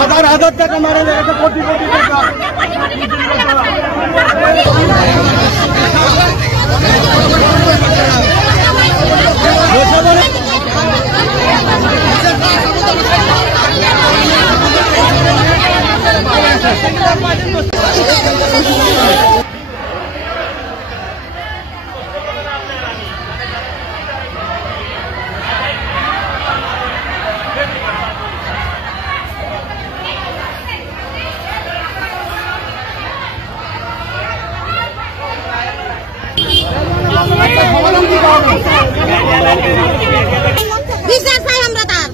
হাজার হাজার টাকা মারা গেছে, কোটি কোটি টাকা। বিচার চাই আমরা তার।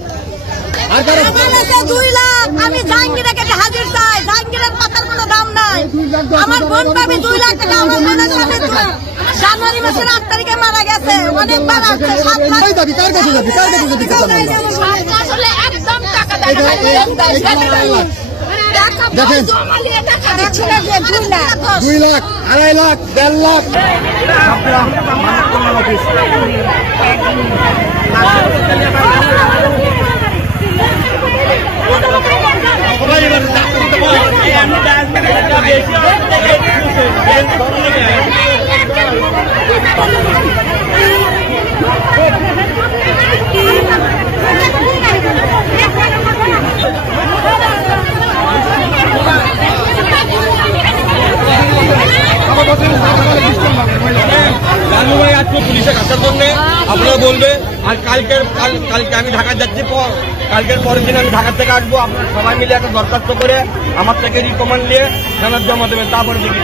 $2 লাখ আমি জাহাঙ্গীরের কাছে হাজির চাই। জাহাঙ্গীরের পাতার কোনো দাম নাই। আমার বোন পাবে $2 লাখ টাকা। আমার বোনের সামনে জানুয়ারি মাসের 8 তারিখে মারা গেছে। অনেকবার আসছে 7 লাখ। আসলে একদম টাকা দেয় না। দেখেন 2 লাখ, 2 লাখ, 2.5 লাখ, 1.5 লাখ। পুলিশে কাটার জন্য আপনারা বলবে, আর কালকে আমি ঢাকা যাচ্ছি, কালকের পরের দিন আমি ঢাকা থেকে আসবো। আপনারা সবাই মিলে একটা দরখাস্ত করে আমার থেকে রিকমান্ড নিয়ে থানার জমা দেবেন, তারপরে দেখি।